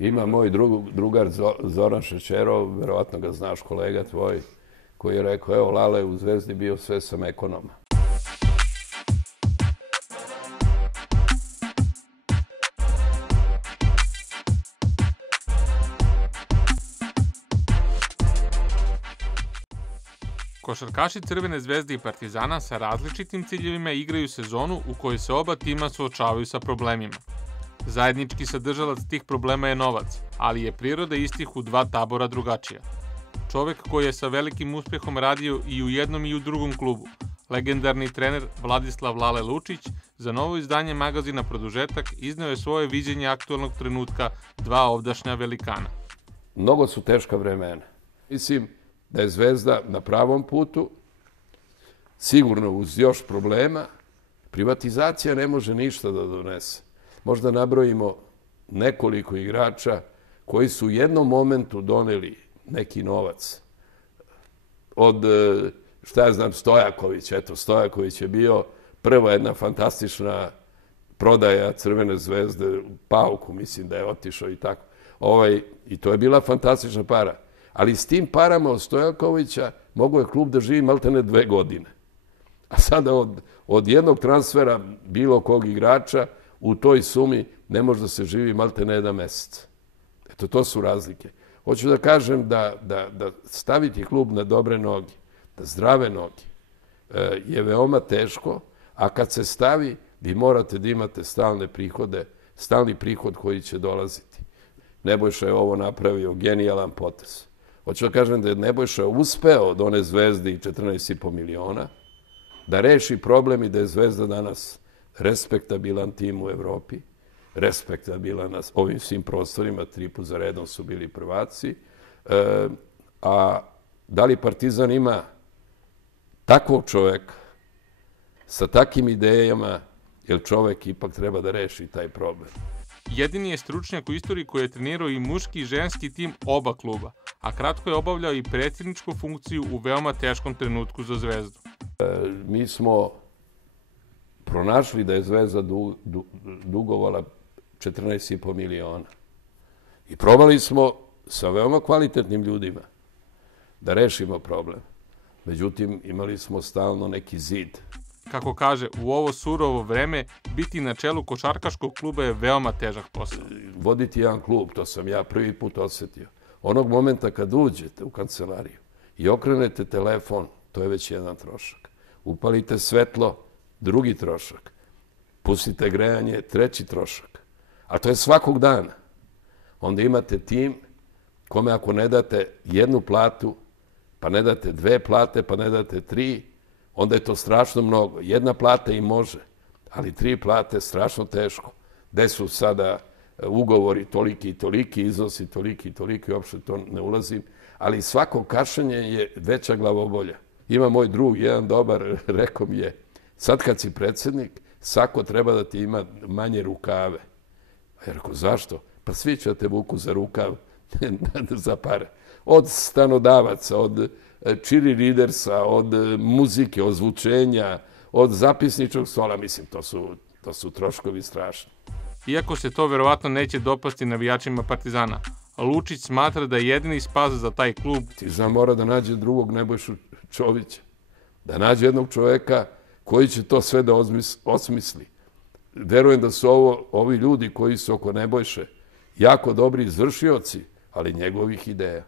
Ima moj drugar Zoran Šećerov, verovatno ga znaš, kolega tvoj, koji je rekao, evo, Lale u Zvezdi bio sve sam ekonoma. Košarkaši Crvene zvezde i Partizana sa različitim ciljevima igraju sezonu u kojoj se oba tima suočavaju sa problemima. Zajednički sadržalac tih problema je novac, ali je priroda istih u dva tabora drugačija. Čovek koji je sa velikim uspehom radio i u jednom i u drugom klubu, legendarni trener Vladislav Lale Lučić, za novo izdanje magazina Produžetak izneo je svoje viđenje aktualnog trenutka dva ovdašnja velikana. Mnogo su teška vremena. Mislim da je Zvezda na pravom putu, sigurno uz još problema. Privatizacija ne može ništa da donese. Možda nabrojimo nekoliko igrača koji su u jednom momentu doneli neki novac. Od, šta ja znam, Stojaković. Eto, Stojaković je bio prva jedna fantastična prodaja Crvene zvezde u Pauku, mislim da je otišao i tako. I to je bila fantastična para. Ali s tim parama od Stojakovića mogao je klub da živi maltene 2 godine. A sada od jednog transfera bilo kog igrača u toj sumi ne može da se živi maltene 1 mesec. Eto, to su razlike. Hoću da kažem da staviti klub na dobre noge, da zdrave noge, je veoma teško, a kad se stavi, vi morate da imate stalne prihode, stalni prihod koji će dolaziti. Nebojša je ovo napravio, genijalan potez. Hoću da kažem da je Nebojša uspeo od one Zvezde i 14,5 miliona, da reši problem i da je Zvezda danas respektabilan tim u Evropi, respektabilan na ovim svim prostorima, 3 puta za redom su bili prvaci. A da li Partizan ima takvog čoveka sa takim idejama, jer čovek ipak treba da reši taj problem. Jedini je stručnjak u istoriji koji je trenirao i muški i ženski tim oba kluba, a kratko je obavljao i predsjedničku funkciju u veoma teškom trenutku za Zvezdu. Mi smo pronašli da je Zvezda dugovala 14,5 miliona. I probali smo sa veoma kvalitetnim ljudima da rešimo problem. Međutim, imali smo stalno neki zid. Kako kaže, u ovo surovo vreme biti na čelu košarkaškog kluba je veoma težak posao. Voditi jedan klub, to sam ja prvi put osjetio. Onog momenta kad uđete u kancelariju i okrenete telefon, to je već jedan trošak. Upalite svetlo, drugi trošak. Pustite grejanje, treći trošak. A to je svakog dana. Onda imate tim kome ako ne date 1 platu, pa ne date 2 plate, pa ne date 3, onda je to strašno mnogo. 1 plata i može, ali 3 plate strašno teško. Gde su sada ugovori toliki i toliki, iznosi toliki i toliki, uopšte to ne ulazim. Ali svako kašanje je veća glavobolja. Ima moj drug, jedan dobar, rekao mi je, sad kad si predsjednik, svako treba da ti ima manje rukave. Ja rekao, zašto? Pa svi će te vuku za rukav, za pare. Od stanodavaca, od cheerleadersa, od muzike, od zvučenja, od zapisničkog stola, mislim, to su troškovi strašni. Iako se to verovatno neće dopasti navijačima Partizana, Lučić smatra da je jedini spas za taj klub. Partizan mora da nađe drugog Nebojšu Čovića, da nađe jednog čoveka koji će to sve da osmisli. Verujem da su ovi ljudi koji su oko Nebojše jako dobri izvršioci, ali njegovih ideja.